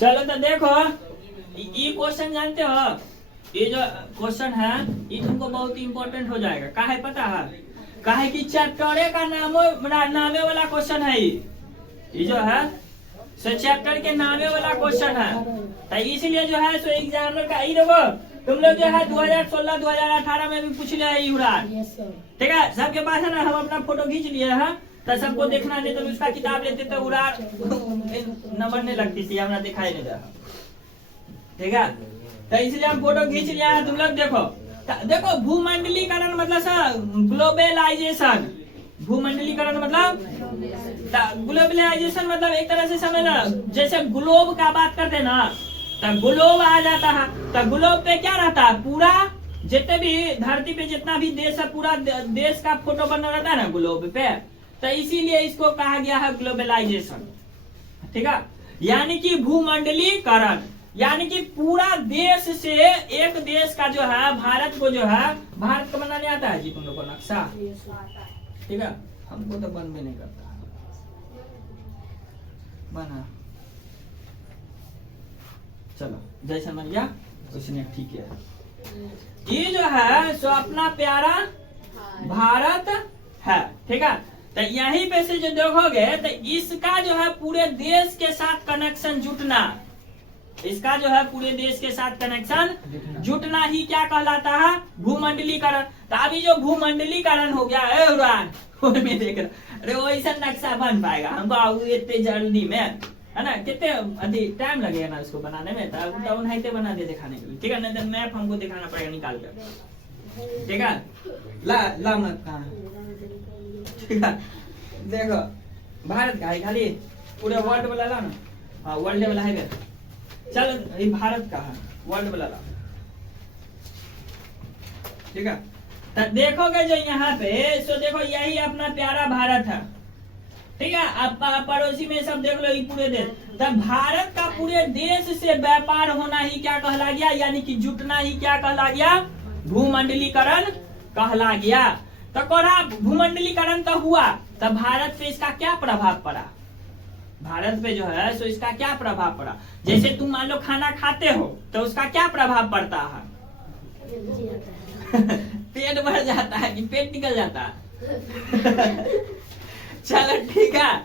चलो तो देखो ये क्वेश्चन जानते हो, ये जो क्वेश्चन है ये तुमको बहुत इंपॉर्टेंट हो जाएगा। का है पता है? का है कि चैप्टर का नामे वाला क्वेश्चन है ये जो है सो चैप्टर के नामे वाला क्वेश्चन है। तो इसलिए जो है सो एग्जामिनर का ये देखो तुम लोग जो है 2016-2018 में भी पूछ लिया है उड़ान, ठीक है? सबके पास है ना, हम अपना फोटो खींच लिए हैं तो सबको देखना नहीं तो उसका किताब लेते तो उड़ान नंबर नहीं लगती थी, हमारा दिखाई नहीं दे, ठीक है? तो इसलिए हम फोटो खींच लिया है। तुम लोग देखो देखो भूमंडलीकरण मतलब ग्लोबलाइजेशन। भूमंडलीकरण मतलब ग्लोबलाइजेशन मतलब एक तरह से समझना, जैसे ग्लोब का बात करते ना तो ग्लोब आ जाता है, तो ग्लोब पे क्या रहता है, पूरा जितने भी धरती पे जितना भी देश है पूरा देश का फोटो बना रहता है ना ग्लोब पे, तो इसीलिए इसको कहा गया है ग्लोबलाइजेशन, ठीक है? यानी कि भूमंडलीकरण यानी कि पूरा देश से एक देश का जो है भारत को जो है भारत को बनाने आता है जी तुम लोग को नक्शा, ठीक है? हमको तो बन भी नहीं करता बना। चलो जैसा बन गया उसने ठीक है। ये जो है सो अपना प्यारा भारत है, ठीक है? तो यहीं पे से जो देखोगे तो इसका जो है पूरे देश के साथ कनेक्शन जुटना, इसका जो है पूरे देश के साथ कनेक्शन जुटना ही क्या कहलाता है, भूमंडलीकरण। तो अभी जो भूमंडलीकरण हो गया है उड़ान में देख रहा, अरे वो ऐसा नक्शा बन पाएगा हमको इतने जल्दी में, है ना? कितने अभी टाइम लगेगा ना उसको बनाने में, तो उन्हें बना दे दिखाने के लिए, ठीक है? नहीं तो मैप हमको दिखाना पड़ेगा निकाल कर, ठीक है? ला मत कहा, ठीक है? देखो भारत का है खाली, पूरे वर्ल्ड वाला ला ना, हाँ वर्ल्ड वाला है। चलो ये भारत का है, वर्ल्ड वाला ला, ठीक है? तो देखोगे जो यहाँ पे सो देखो यही अपना प्यारा भारत है, ठीक है? आप पड़ोसी में सब देख लो ये पूरे देश, तो भारत का पूरे देश से व्यापार होना ही क्या कहला गया, यानी कि जुटना ही क्या कहला गया, भूमंडलीकरण कहला गया। तो कोरा भूमंडलीकरण तो हुआ, तो भारत पे इसका क्या प्रभाव पड़ा, भारत पे जो है सो इसका क्या प्रभाव पड़ा? जैसे तुम मान लो खाना खाते हो तो उसका क्या प्रभाव पड़ता है? पेट भर जाता है कि पेट निकल जाता है? चलो ठीक है,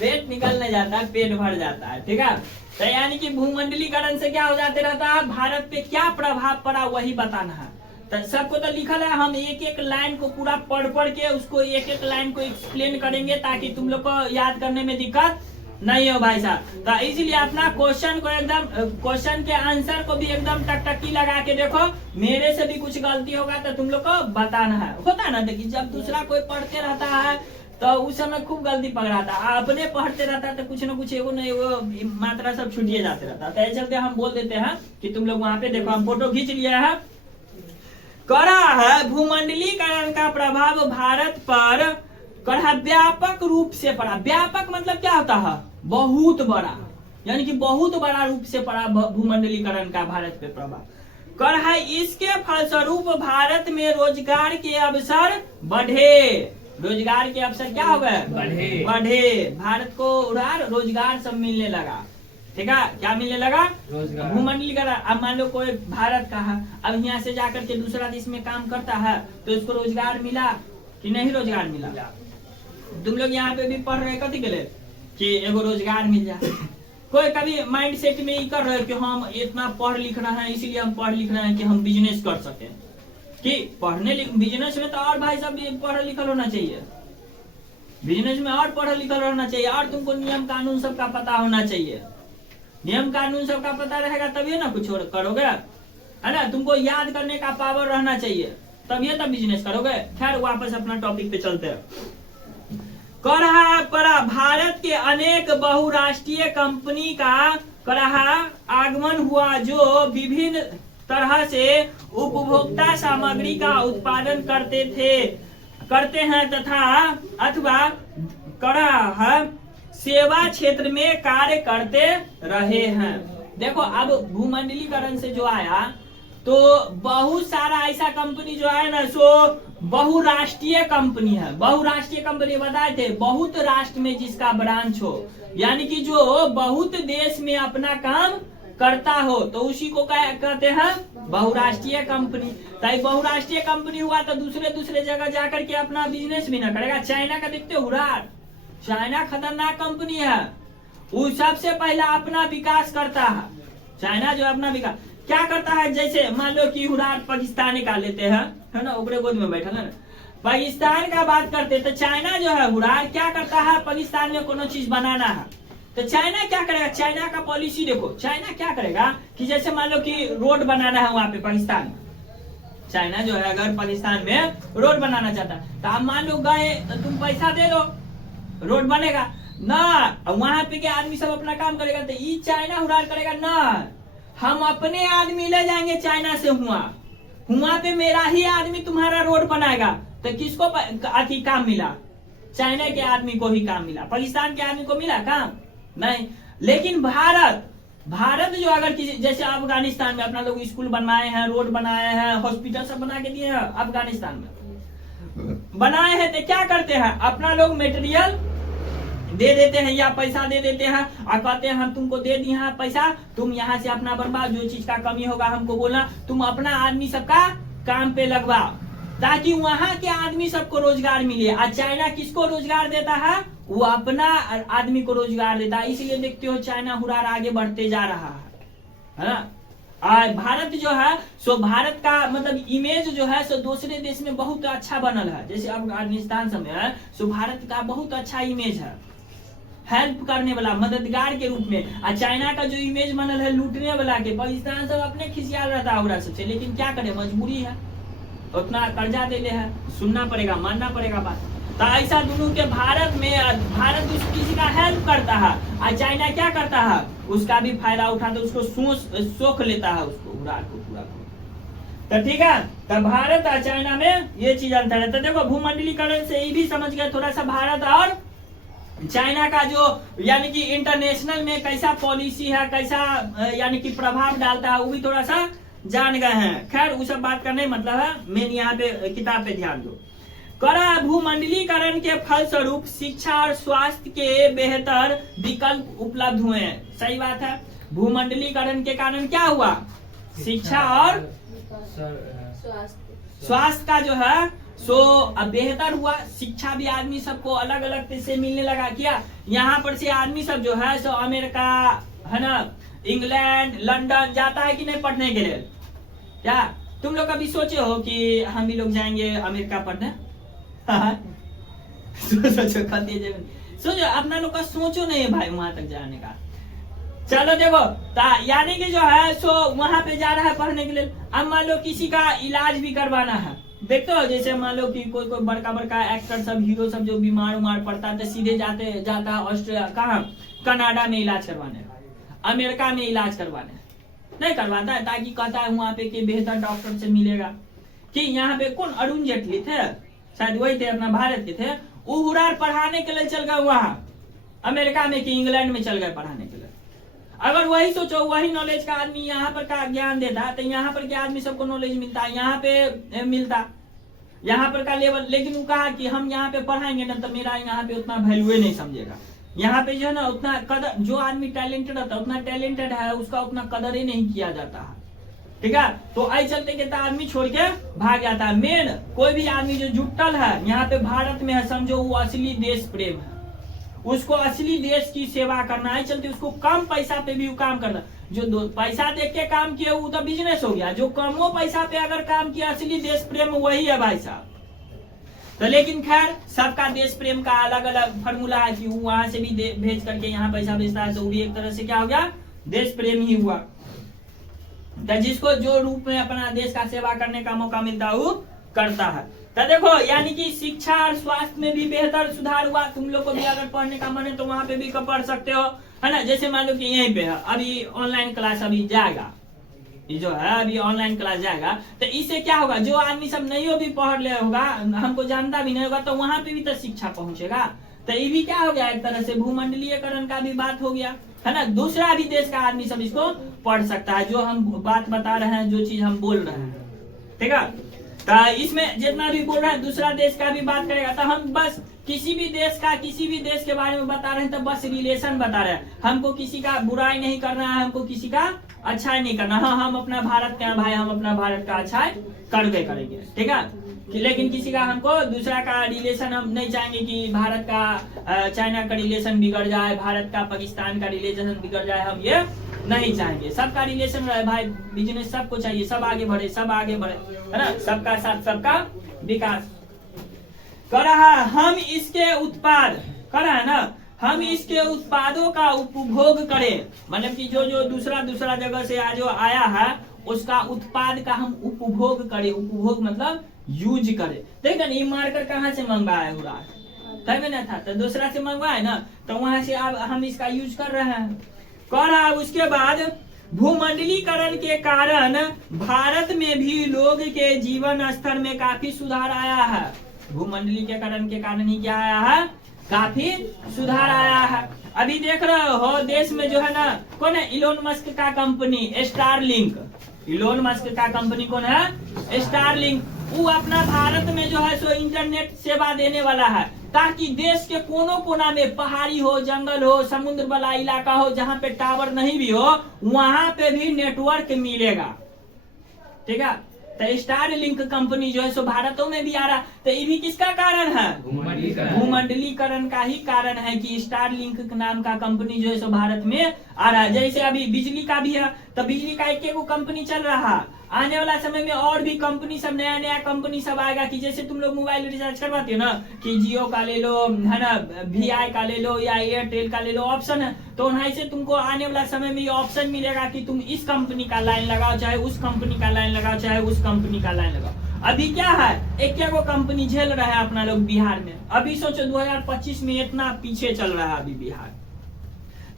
पेट निकलने जाता है, पेट भर जाता है, ठीक है? तो यानी कि भूमंडलीकरण से क्या हो जाते रहता है, भारत पे क्या प्रभाव पड़ा वही बताना है। तो सबको तो लिखल है, हम एक एक लाइन को पूरा पढ़ के उसको एक एक लाइन को एक्सप्लेन करेंगे ताकि तुम लोग को याद करने में दिक्कत नहीं हो भाई साहब। तो इसलिए अपना क्वेश्चन को एकदम क्वेश्चन के आंसर को भी एकदम टकटकी लगा के देखो, मेरे से भी कुछ गलती होगा तो तुम लोग को बताना है। होता है ना, देखिए जब दूसरा कोई पढ़ते रहता है तो उस समय खूब गलती पकड़ाता है, अपने पढ़ते रहता है तो कुछ न कुछ एगो न एगो मात्रा सब छूटिए जाते रहता है। तो ऐसे चलते हम बोल देते हैं कि तुम लोग वहां पे देखो, हम फोटो खींच लिया है, करा है भूमंडलीकरण का प्रभाव भारत पर कड़ा व्यापक रूप से पड़ा। व्यापक मतलब क्या होता है, बहुत बड़ा, यानी कि बहुत बड़ा रूप से पड़ा भूमंडलीकरण का भारत पे प्रभाव कड़ा। इसके फलस्वरूप भारत में रोजगार के अवसर बढ़े, रोजगार के अवसर क्या हो गए, बढ़े। भारत को उड़ार रोजगार सब मिलने लगा, ठीक है? क्या मिलने लगा, भूमंडलीकरण। अब मान लो कोई भारत का है, अब यहाँ से जाकर के दूसरा देश में काम करता है तो इसको रोजगार मिला कि नहीं रोजगार मिला? तुम लोग यहाँ पे भी पढ़ रहे कथी के लिए कि एगो रोजगार मिल जाए। कोई कभी माइंड सेट में ये कर रहे कि हम इतना पढ़ लिख रहे हैं इसलिए हम पढ़ लिख रहे हैं कि हम बिजनेस कर सके, कि पढ़ने बिजनेस में तो और भाई सब पढ़ा लिखल होना चाहिए, बिजनेस में और पढ़ा लिखल होना चाहिए, और तुमको नियम कानून सबका पता होना चाहिए। नियम कानून सबका पता रहेगा तभी ना कुछ करोगे, है ना? तुमको याद करने का पावर रहना चाहिए तभी तो बिजनेस करोगे। खैर वापस अपना टॉपिक पे चलते हैं। कड़ा भारत के अनेक बहुराष्ट्रीय कंपनी का कड़ा आगमन हुआ जो विभिन्न तरह से उपभोक्ता सामग्री का उत्पादन करते हैं तथा अथवा कड़ा सेवा क्षेत्र में कार्य करते रहे हैं। देखो अब भूमंडलीकरण से जो आया तो बहुत सारा ऐसा कंपनी जो है ना सो बहुराष्ट्रीय कंपनी है। बहुराष्ट्रीय कंपनी बताए थे, बहुत राष्ट्र में जिसका ब्रांच हो, यानी कि जो बहुत देश में अपना काम करता हो, तो उसी को क्या कहते हैं, बहुराष्ट्रीय कंपनी। तो बहुराष्ट्रीय कंपनी हुआ तो दूसरे दूसरे जगह जाकर के अपना बिजनेस भी ना करेगा। चाइना का देखते हो हुरार, चाइना खतरनाक कंपनी है, वो सबसे पहला अपना विकास करता है। चाइना जो अपना विकास क्या करता है, जैसे मान लो कि हुरार पाकिस्तान का लेते हैं, है ना, ओकरे गोद में बैठल है ना, पाकिस्तान का बात करते, तो चाइना जो है हुरार क्या करता है, पाकिस्तान में कोनो चीज बनाना है तो चाइना क्या करेगा, चाइना का पॉलिसी देखो, चाइना क्या करेगा कि जैसे मान लो कि रोड बनाना है वहां पे पाकिस्तान में, चाइना जो है अगर पाकिस्तान में रोड बनाना चाहता है तो आप मान लो गए तो तुम पैसा दे दो, रोड बनेगा ना, वहां पे क्या आदमी सब अपना काम करेगा, तो ये चाइना हुरार करेगा ना, हम अपने आदमी ले जाएंगे चाइना से, हुआ पे मेरा ही आदमी तुम्हारा रोड बनाएगा, तो किसको अति काम मिला, चाइना के आदमी को ही काम मिला, पाकिस्तान के आदमी को मिला काम नहीं। लेकिन भारत जो अगर किसी जैसे अफगानिस्तान में अपना लोग स्कूल बनाए हैं, रोड बनाए हैं, हॉस्पिटल सब बना के दिए हैं, अफगानिस्तान में बनाए हैं, तो क्या करते हैं, अपना लोग मटेरियल दे देते हैं या पैसा दे देते हैं और कहते हैं हम तुमको दे दिए हैं पैसा, तुम यहाँ से अपना बर्बाद, जो चीज का कमी होगा हमको बोलना, तुम अपना आदमी सबका काम पे लगवाओ, ताकि वहां के आदमी सबको रोजगार मिले। और चाइना किसको रोजगार देता है, वो अपना आदमी को रोजगार देता है। इसलिए देखते हो चाइना हुरार आगे बढ़ते जा रहा है ना। और भारत जो है सो भारत का मतलब इमेज जो है सो दूसरे देश में बहुत अच्छा बनल है, जैसे अफगानिस्तान समय है सो भारत का बहुत अच्छा इमेज है, हेल्प करने वाला, मददगार के रूप में। और चाइना का जो इमेज बनल है लूटने वाला के, पाकिस्तान सब अपने खिसियाल रहता है सबसे, लेकिन क्या करे, मजबूरी है, उतना कर्जा दे ले है, सुनना पड़ेगा, मानना पड़ेगा बात। तो ऐसा दोनों के भारत में, भारत किसी का हेल्प करता है और चाइना क्या करता है, उसका भी फायदा उठाता, उसको सोख लेता है, उसको उड़ा को पूरा। तो ठीक है, तो भारत और चाइना में ये चीज अंतर है। तो देखो भूमंडलीकरण से ये भी समझ गए थोड़ा सा, भारत और चाइना का जो यानी कि इंटरनेशनल में कैसा पॉलिसी है, कैसा यानी कि प्रभाव डालता है, वो भी थोड़ा सा जान गए हैं। खैर वो सब बात करने मतलब है, मेन यहाँ पे किताब पे ध्यान दो। करा भूमंडलीकरण के फलस्वरूप शिक्षा और स्वास्थ्य के बेहतर विकल्प उपलब्ध हुए हैं। सही बात है, भूमंडलीकरण के कारण क्या हुआ, शिक्षा और स्वास्थ्य का जो है सो बेहतर हुआ। शिक्षा भी आदमी सबको अलग अलग से मिलने लगा। क्या यहाँ पर से आदमी सब जो है सो अमेरिका है ना, इंग्लैंड, लंदन जाता है कि नहीं पढ़ने के लिए। क्या तुम लोग कभी सोचे हो कि हम भी लोग जाएंगे अमेरिका पढ़ने? सोचो, अपना लोग का सोचो नहीं है भाई वहां तक जाने का। चलो देखो, यानी कि जो है सो वहां पे जा रहा है पढ़ने के लिए। अब मान लो किसी का इलाज भी करवाना है, देखते हो जैसे मान लो कि कोई बड़का बड़का एक्टर सब, हीरो सब जो बीमार उमार पड़ता है तो सीधे जाता है ऑस्ट्रेलिया, कहाँ, कनाडा में इलाज करवाने, अमेरिका में इलाज करवाने नहीं करवाता है, ताकि कहता है वहां पे कि बेहतर डॉक्टर से मिलेगा। कि यहाँ पे कौन, अरुण जेटली थे शायद, वही थे अपना भारत के थे, वो हुरार पढ़ाने के लिए चल गए वहां अमेरिका में कि इंग्लैंड में चल गए पढ़ाने के लिए। अगर वही सोचो, वही नॉलेज का आदमी यहाँ पर का ज्ञान देता तो यहाँ पर के आदमी सबको नॉलेज मिलता, यहाँ पे मिलता, यहाँ पर का लेवल। लेकिन वो कहा कि हम यहाँ पे पढ़ाएंगे ना तो मेरा यहाँ पे उतना वैल्यू नहीं समझेगा। यहाँ पे जो है ना उतना कदर, जो आदमी टैलेंटेड रहता है उतना टैलेंटेड है, उसका उतना कदर ही नहीं किया जाता है। ठीक है, तो आई चलते के आदमी छोड़ के भाग जाता है। मेन कोई भी आदमी जो जुटल है यहाँ पे भारत में है, समझो वो असली देश प्रेम है, उसको असली देश की सेवा करना है, चलते उसको कम पैसा पे भी काम करना। जो पैसा देख के काम किया वो तो बिजनेस हो गया, जो कमो पैसा पे अगर काम किया असली देश प्रेम वही है भाई साहब। तो लेकिन खैर सबका देश प्रेम का अलग अलग फॉर्मूला है कि वहां से भी भेज करके यहाँ पैसा भेजता है, तो वो भी एक तरह से क्या हो गया, देश प्रेम ही हुआ। तो जिसको जो रूप में अपना देश का सेवा करने का मौका मिलता है वो करता है। तो देखो यानी कि शिक्षा और स्वास्थ्य में भी बेहतर सुधार हुआ। तुम लोग को भी अगर पढ़ने का मन है तो वहां पे भी पढ़ सकते हो, है ना। जैसे मान लो कि यहीं पे है अभी ऑनलाइन क्लास अभी जाएगा, ये जो है अभी ऑनलाइन क्लास जाएगा, तो इससे क्या होगा, जो आदमी सब नहीं भी पढ़ ले होगा, हमको जानता भी नहीं होगा, तो वहां पे भी तो शिक्षा पहुंचेगा। तो ये भी क्या हो गया, एक तरह से भूमंडलीयकरण का भी बात हो गया, है ना। दूसरा भी देश का आदमी सब इसको पढ़ सकता है, जो हम बात बता रहे हैं, जो चीज हम बोल रहे हैं। ठीक है, तो इसमें जितना भी बोल रहा है दूसरा देश का भी बात करेगा, तो हम बस किसी भी देश के बारे में बता रहे हैं, तो बस रिलेशन बता रहे हैं। हमको किसी का बुराई नहीं करना है, हमको किसी का अच्छाई नहीं करना। हाँ, हम अपना भारत के हैं भाई, हम अपना भारत का अच्छाई करके करेंगे, ठीक है। लेकिन किसी का हमको दूसरा का रिलेशन हम नहीं चाहेंगे कि भारत का चाइना का रिलेशन बिगड़ जाए, भारत का पाकिस्तान का रिलेशन बिगड़ जाए, हम ये नहीं चाहेंगे। सबका रिलेशन रहे भाई, बिजनेस सबको चाहिए, सब आगे बढ़े, है ना, सबका साथ सबका विकास। कर रहा हम इसके उत्पाद, कर रहा है ना, हम इसके उत्पादों का उपभोग करें, मतलब कि जो दूसरा जगह से जो आया है उसका उत्पाद का हम उपभोग करें। उपभोग मतलब यूज करे। देखा ये मार्कर कहाँ से मंगवाया हुआ है ना था, तो दूसरा से मंगवाए ना, तो वहां से अब हम इसका यूज कर रहे हैं। कर रहा उसके बाद भूमंडलीकरण के कारण भारत में भी लोग के जीवन स्तर में काफी सुधार आया है। भूमंडलीकरण के कारण ही क्या आया है, काफी सुधार आया है। अभी देख रहे हो देश में जो है ना, कौन है, इलोन मस्क का कंपनी स्टारलिंक। इलोन मस्क का कंपनी कौन है, स्टारलिंक। वो अपना भारत में जो है सो इंटरनेट सेवा देने वाला है, ताकि देश के कोनों कोना में पहाड़ी हो, जंगल हो, समुद्र वाला इलाका हो, जहाँ पे टावर नहीं भी हो, वहां पे भी नेटवर्क मिलेगा, ठीक है। तो स्टारलिंक कंपनी जो है सो भारतों में भी आ रहा, तो ये भी किसका कारण है, भूमंडलीकरण का ही कारण है कि स्टारलिंक नाम का कंपनी जो है सो भारत में आ रहा है। जैसे अभी बिजली का भी है, तो बिजली का एक कंपनी चल रहा है, आने वाला समय में और भी कंपनी सब नया कंपनी सब आएगा। कि जैसे तुम लोग मोबाइल रिचार्ज करवाते हो ना, कि जियो का ले लो, है ना, VI का ले लो या एयरटेल का ले लो, ऑप्शन है, तो वहीं से तुमको आने वाला समय में ये ऑप्शन मिलेगा कि तुम इस कंपनी का लाइन लगाओ, चाहे उस कंपनी का लाइन लगाओ, चाहे उस कंपनी का लाइन लगाओ। अभी क्या है, एक कंपनी झेल रहा है अपना लोग बिहार में। अभी सोचो 2025 में इतना पीछे चल रहा है अभी बिहार,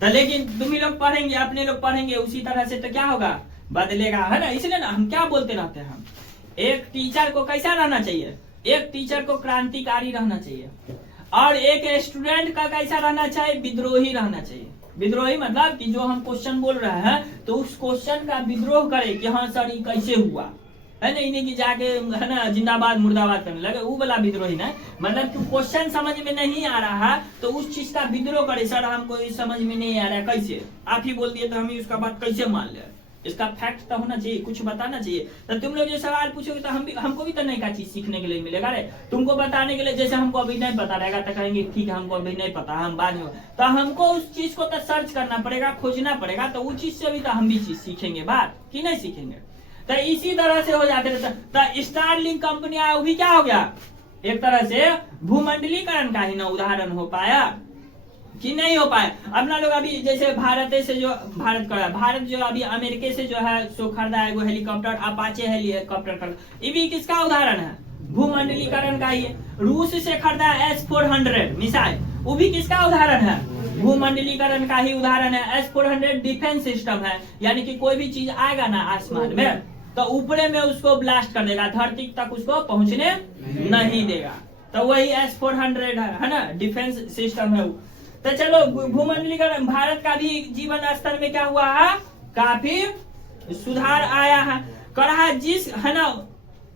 तो लेकिन तुम ही लोग पढ़ेंगे, अपने लोग पढ़ेंगे उसी तरह से, तो क्या होगा, बदलेगा, है ना। इसलिए ना हम क्या बोलते रहते हैं, हम एक टीचर को कैसा रहना चाहिए, एक टीचर को क्रांतिकारी रहना चाहिए, और एक स्टूडेंट का कैसा रहना चाहिए, विद्रोही रहना चाहिए। विद्रोही मतलब कि जो हम क्वेश्चन बोल रहे हैं तो उस क्वेश्चन का विद्रोह करे कि हाँ सर ये कैसे हुआ, है ना, इन्हें की जाके, है ना, जिंदाबाद मुर्दाबाद करने लगे, वो वाला विद्रोही ना। मतलब कि क्वेश्चन समझ में नहीं आ रहा है तो उस चीज का विद्रोह करे, सर हमको ये समझ में नहीं आ रहा है, कैसे आप ही बोल दिए तो हम ही उसका बात कैसे मान ले, इसका फैक्ट तो होना चाहिए, कुछ बताना चाहिए। तो तुम लोग जो सवाल पूछोगे तो हमको भी तो नई का चीज सीखने के लिए मिलेगा रे। तुमको बताने के लिए जैसे हमको अभी नहीं पता रहेगा तो कहेंगे ठीक है हमको अभी नहीं पता, हम बाद में, तो हमको उस चीज को तो सर्च करना पड़ेगा, खोजना पड़ेगा, तो उस चीज से भी तो हम भी चीज सीखेंगे, बात कि नहीं सीखेंगे। तो इसी तरह से हो जाते रहता। तो स्टारलिंक कंपनी आया, वो भी क्या हो गया, एक तरह से भूमंडलीकरण का ही ना उदाहरण हो पाया कि नहीं हो पाया। अपना लोग अभी जैसे भारत जो अभी अमेरिका से जो है सो खरीदा है वो हेलीकॉप्टर, अपाचे हेलीकॉप्टर खरीदा, ये भी किसका उदाहरण है, भूमंडलीकरण का ही है। रूस से खरीदा है S-400 मिसाइल, वो भी किसका उदाहरण है, भूमंडलीकरण का ही उदाहरण है। S-400 डिफेंस सिस्टम है, यानी कि कोई भी चीज आएगा ना आसमान में तो ऊपरे में उसको ब्लास्ट कर देगा, धरती तक उसको पहुंचने नहीं देगा, तो वही S-400 है ना, डिफेंस सिस्टम है। तो चलो भूमंडलीकरण, भारत का भी जीवन स्तर में क्या हुआ है, काफी सुधार आया है। करा जिस, है ना,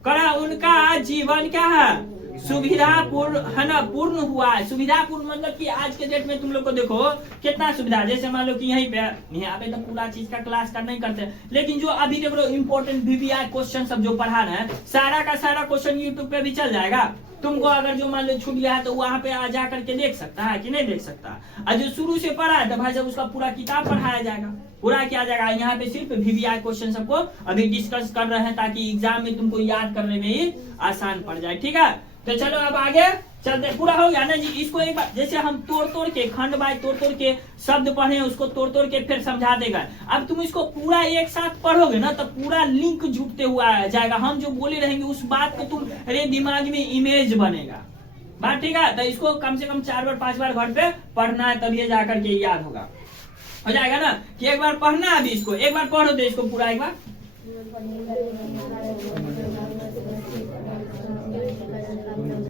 करा उनका जीवन क्या है, सुविधापूर्ण, है ना, पूर्ण हुआ है। सुविधापूर्ण मतलब कि आज के डेट में तुम लोग को देखो कितना सुविधा, जैसे मान लो कि यहाँ पे तो पूरा चीज का क्लास कर नहीं करते, लेकिन जो अभी देख लो इम्पोर्टेंट VVI क्वेश्चन सब जो पढ़ा रहे हैं, सारा का सारा क्वेश्चन यूट्यूब पे भी चल जाएगा। तुमको अगर जो मान लो छूट गया है तो वहां पे आ जा करके देख सकता है कि नहीं देख सकता। और जो शुरू से पढ़ा है तो भाई साहब उसका पूरा किताब पढ़ाया जाएगा, पूरा किया जाएगा। यहाँ पे सिर्फ VVI क्वेश्चन सबको अभी डिस्कस कर रहे हैं ताकि एग्जाम में तुमको याद करने में ही आसान पड़ जाए, ठीक है। तो चलो अब आगे चलते, पूरा हो गया ना जी। इसको एक बार जैसे हम तोड़ के खंड बाय तोड़ के शब्द पढ़े, उसको तोड़ के फिर समझा देगा। अब तुम इसको पूरा एक साथ पढ़ोगे ना तो पूरा लिंक जुड़ते हुआ जाएगा, हम जो बोले रहेंगे उस बात को तुम्हारे दिमाग में इमेज बनेगा, बात ठीक है। तो इसको कम से कम 4 बार 5 बार घर पे पढ़ना है, तभी जाकर के याद होगा, हो जाएगा ना। कि एक बार पढ़ना, अभी इसको एक बार पढ़ो तो इसको पूरा एक बार